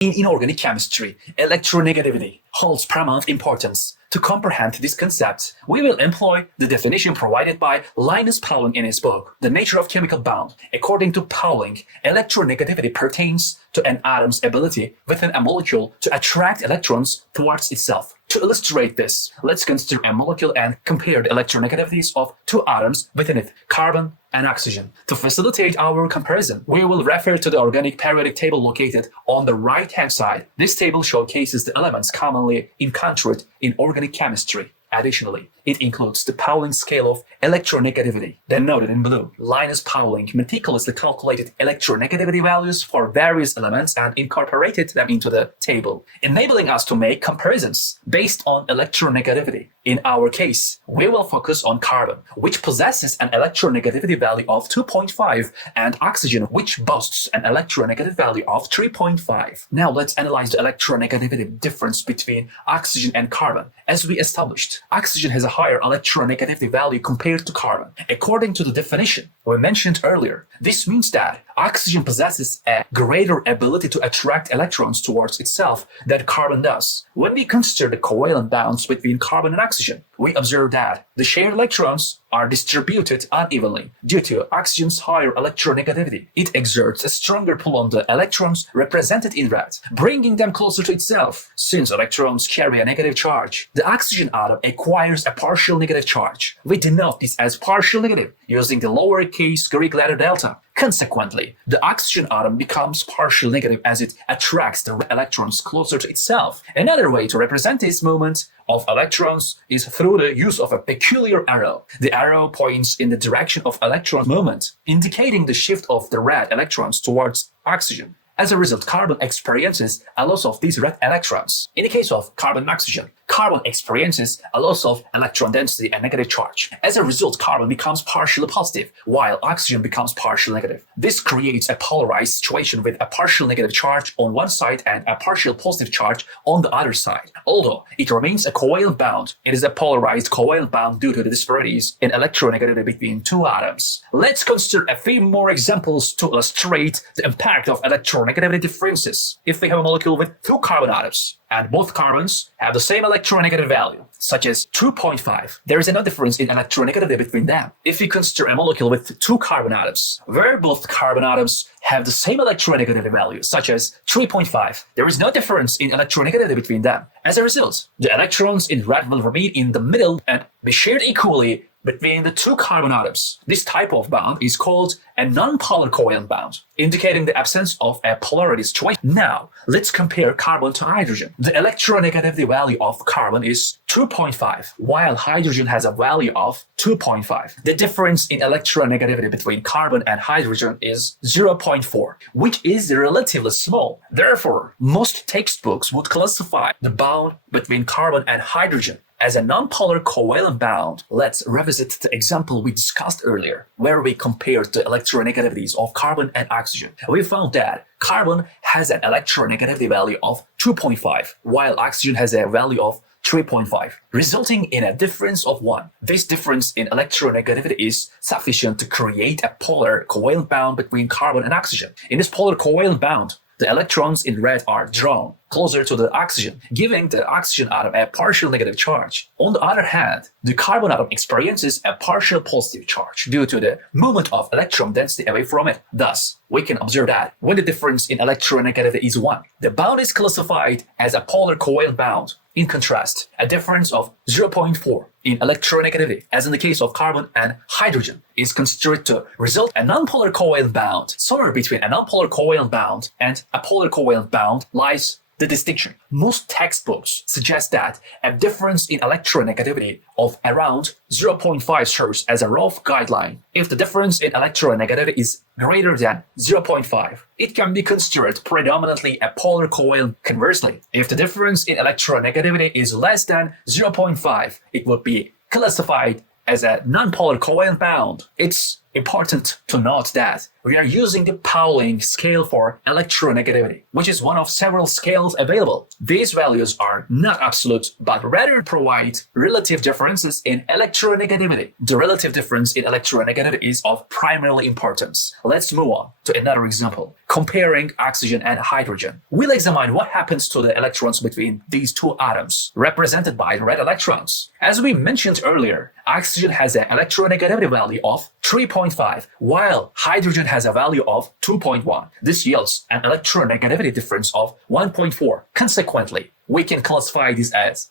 In inorganic chemistry, electronegativity holds paramount importance. To comprehend this concept, we will employ the definition provided by Linus Pauling in his book, The Nature of Chemical Bond. According to Pauling, electronegativity pertains to an atom's ability within a molecule to attract electrons towards itself. To illustrate this, let's consider a molecule and compare the electronegativities of two atoms within it, carbon and oxygen. To facilitate our comparison, we will refer to the organic periodic table located on the right-hand side. This table showcases the elements commonly encountered in organic chemistry. Additionally, it includes the Pauling scale of electronegativity, then noted in blue. Linus Pauling meticulously calculated electronegativity values for various elements and incorporated them into the table, enabling us to make comparisons based on electronegativity. In our case, we will focus on carbon, which possesses an electronegativity value of 2.5, and oxygen, which boasts an electronegative value of 3.5. Now let's analyze the electronegativity difference between oxygen and carbon. As we established, oxygen has a higher electronegativity value compared to carbon. According to the definition we mentioned earlier, this means that oxygen possesses a greater ability to attract electrons towards itself than carbon does. When we consider the covalent bonds between carbon and oxygen, we observe that the shared electrons are distributed unevenly due to oxygen's higher electronegativity. It exerts a stronger pull on the electrons represented in red, bringing them closer to itself. Since electrons carry a negative charge, the oxygen atom acquires a partial negative charge. We denote this as partial negative using the lowercase Greek letter delta. Consequently, the oxygen atom becomes partial negative as it attracts the electrons closer to itself. Another way to represent this movement of electrons is through the use of a peculiar arrow. The arrow points in the direction of electron movement, indicating the shift of the red electrons towards oxygen. As a result, carbon experiences a loss of these red electrons. In the case of carbon and oxygen, carbon experiences a loss of electron density and negative charge. As a result, carbon becomes partially positive, while oxygen becomes partially negative. This creates a polarized situation with a partial negative charge on one side and a partial positive charge on the other side. Although it remains a covalent bond, it is a polarized covalent bond due to the disparities in electronegativity between two atoms. Let's consider a few more examples to illustrate the impact of electronegativity differences. If we have a molecule with two carbon atoms, and both carbons have the same electronegative value, such as 2.5. There is no difference in electronegativity between them. If we consider a molecule with two carbon atoms, where both carbon atoms have the same electronegativity value, such as 3.5, there is no difference in electronegativity between them. As a result, the electrons in red will remain in the middle and be shared equally between the two carbon atoms. This type of bond is called a nonpolar covalent bond, indicating the absence of a polarity situation. Now, let's compare carbon to hydrogen. The electronegativity value of carbon is 2.5, while hydrogen has a value of 2.5. The difference in electronegativity between carbon and hydrogen is 0.4, which is relatively small. Therefore, most textbooks would classify the bond between carbon and hydrogen as a nonpolar covalent bond. Let's revisit the example we discussed earlier, where we compared the electronegativities of carbon and oxygen. We found that carbon has an electronegativity value of 2.5, while oxygen has a value of 3.5, resulting in a difference of 1. This difference in electronegativity is sufficient to create a polar covalent bond between carbon and oxygen. In this polar covalent bond, the electrons in red are drawn closer to the oxygen, giving the oxygen atom a partial negative charge. On the other hand, the carbon atom experiences a partial positive charge due to the movement of electron density away from it. Thus, we can observe that when the difference in electronegativity is 1, the bond is classified as a polar covalent bond. In contrast, a difference of 0.4 in electronegativity, as in the case of carbon and hydrogen, is considered to result in a nonpolar covalent bond. Somewhere between a nonpolar covalent bond and a polar covalent bond lies the distinction. Most textbooks suggest that a difference in electronegativity of around 0.5 serves as a rough guideline. If the difference in electronegativity is greater than 0.5, it can be considered predominantly a polar covalent. Conversely, if the difference in electronegativity is less than 0.5, it would be classified as a nonpolar covalent bond. It's Important to note that we are using the Pauling scale for electronegativity, which is one of several scales available. These values are not absolute, but rather provide relative differences in electronegativity. The relative difference in electronegativity is of primary importance. Let's move on to another example. Comparing oxygen and hydrogen. We'll examine what happens to the electrons between these two atoms, represented by red electrons. As we mentioned earlier, oxygen has an electronegativity value of 3.5, while hydrogen has a value of 2.1. This yields an electronegativity difference of 1.4. Consequently, we can classify this as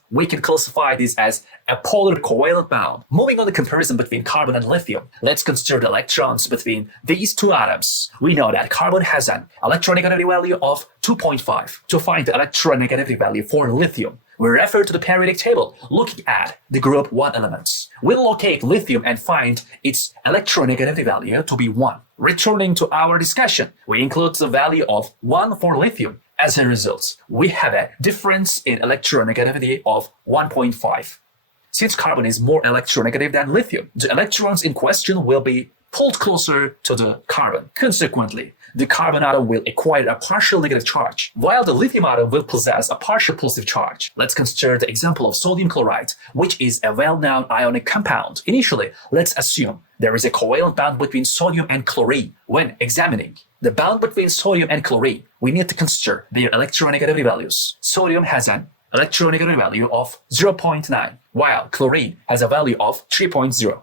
a polar covalent bond. Moving on to the comparison between carbon and lithium, let's consider the electrons between these two atoms. We know that carbon has an electronegativity value of 2.5. To find the electronegativity value for lithium, we refer to the periodic table looking at the group 1 elements. We'll locate lithium and find its electronegativity value to be 1. Returning to our discussion, we include the value of 1 for lithium. As a result, we have a difference in electronegativity of 1.5. Since carbon is more electronegative than lithium, the electrons in question will be pulled closer to the carbon. Consequently, the carbon atom will acquire a partial negative charge, while the lithium atom will possess a partial positive charge. Let's consider the example of sodium chloride, which is a well-known ionic compound. Initially, let's assume there is a covalent bond between sodium and chlorine. When examining the bond between sodium and chlorine, we need to consider their electronegativity values. Sodium has an electronegativity value of 0.9, while chlorine has a value of 3.0.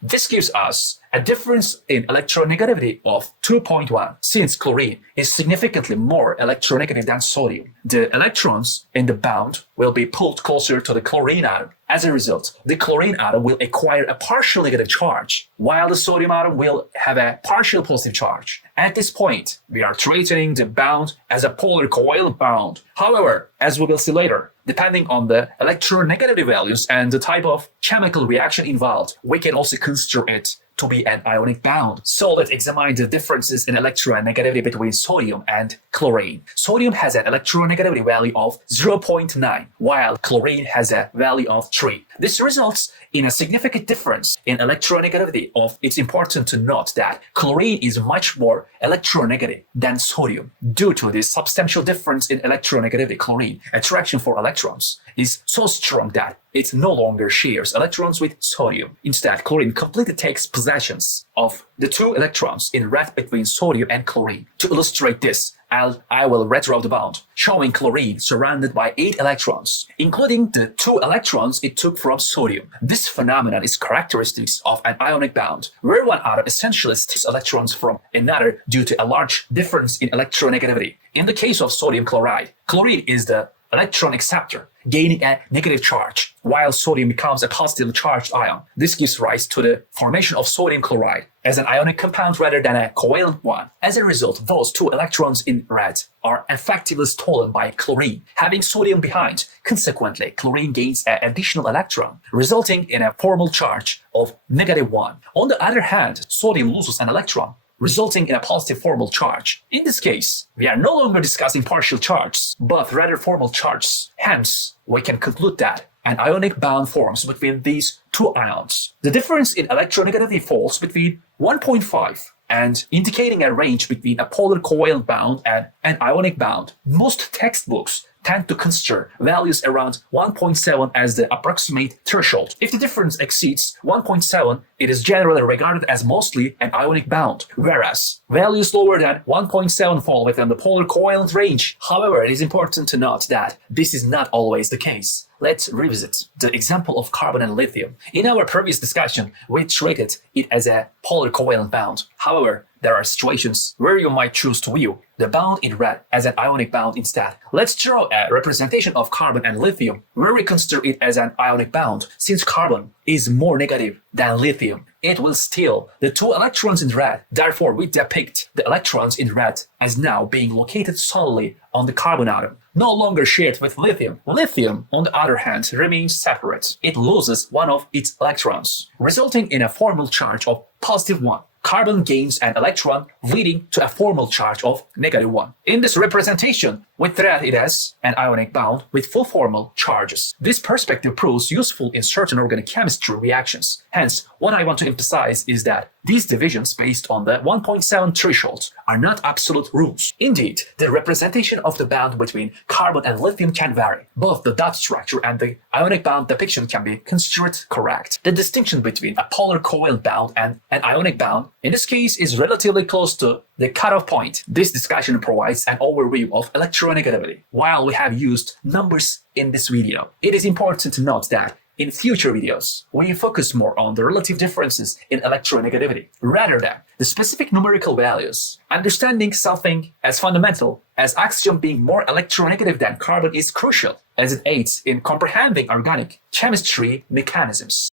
This gives us a difference in electronegativity of 2.1. Since chlorine is significantly more electronegative than sodium, the electrons in the bond will be pulled closer to the chlorine atom. As a result, the chlorine atom will acquire a partial negative charge, while the sodium atom will have a partial positive charge. At this point, we are treating the bond as a polar covalent bond. However, as we will see later, depending on the electronegativity values and the type of chemical reaction involved, we can also consider it to be an ionic bond. So let's examine the differences in electronegativity between sodium and chlorine. Sodium has an electronegativity value of 0.9, while chlorine has a value of 3. This results in a significant difference in electronegativity. It's important to note that chlorine is much more electronegative than sodium. Due to this substantial difference in electronegativity, chlorine attraction for electrons is so strong that it no longer shares electrons with sodium. Instead, chlorine completely takes possession of the two electrons in red between sodium and chlorine. To illustrate this, I will redraw the bond, showing chlorine surrounded by 8 electrons, including the 2 electrons it took from sodium. This phenomenon is characteristic of an ionic bond, where one atom essentially steals electrons from another due to a large difference in electronegativity. In the case of sodium chloride, chlorine is the electron acceptor, gaining a negative charge, while sodium becomes a positively charged ion. This gives rise to the formation of sodium chloride as an ionic compound rather than a covalent one. As a result, those 2 electrons in red are effectively stolen by chlorine, having sodium behind. Consequently, chlorine gains an additional electron, resulting in a formal charge of -1. On the other hand, sodium loses an electron, resulting in a positive formal charge. In this case, we are no longer discussing partial charges, but rather formal charges. Hence, we can conclude that an ionic bond forms between these 2 ions. The difference in electronegativity falls between 1.5 and indicating a range between a polar covalent bond and an ionic bond. Most textbooks tend to consider values around 1.7 as the approximate threshold. If the difference exceeds 1.7, it is generally regarded as mostly an ionic bond, whereas values lower than 1.7 fall within the polar covalent range. However, it is important to note that this is not always the case. Let's revisit the example of carbon and lithium. In our previous discussion, we treated it as a polar covalent bond. However, there are situations where you might choose to view the bond in red as an ionic bond instead. Let's draw a representation of carbon and lithium where we consider it as an ionic bond. Since carbon is more negative than lithium, it will steal the 2 electrons in red. Therefore, we depict the electrons in red as now being located solely on the carbon atom, no longer shared with lithium. Lithium, on the other hand, remains separate. It loses one of its electrons, resulting in a formal charge of +1. carbon gains an electron, leading to a formal charge of -1. In this representation, we treat it as an ionic bond with full formal charges. This perspective proves useful in certain organic chemistry reactions. Hence, what I want to emphasize is that these divisions based on the 1.7 threshold are not absolute rules. Indeed, the representation of the bond between carbon and lithium can vary. Both the dot structure and the ionic bond depiction can be considered correct. The distinction between a polar covalent bond and an ionic bond in this case is relatively close to the cutoff point. This discussion provides an overview of electronegativity. While we have used numbers in this video, it is important to note that in future videos, we focus more on the relative differences in electronegativity rather than the specific numerical values. Understanding something as fundamental as oxygen being more electronegative than carbon is crucial, as it aids in comprehending organic chemistry mechanisms.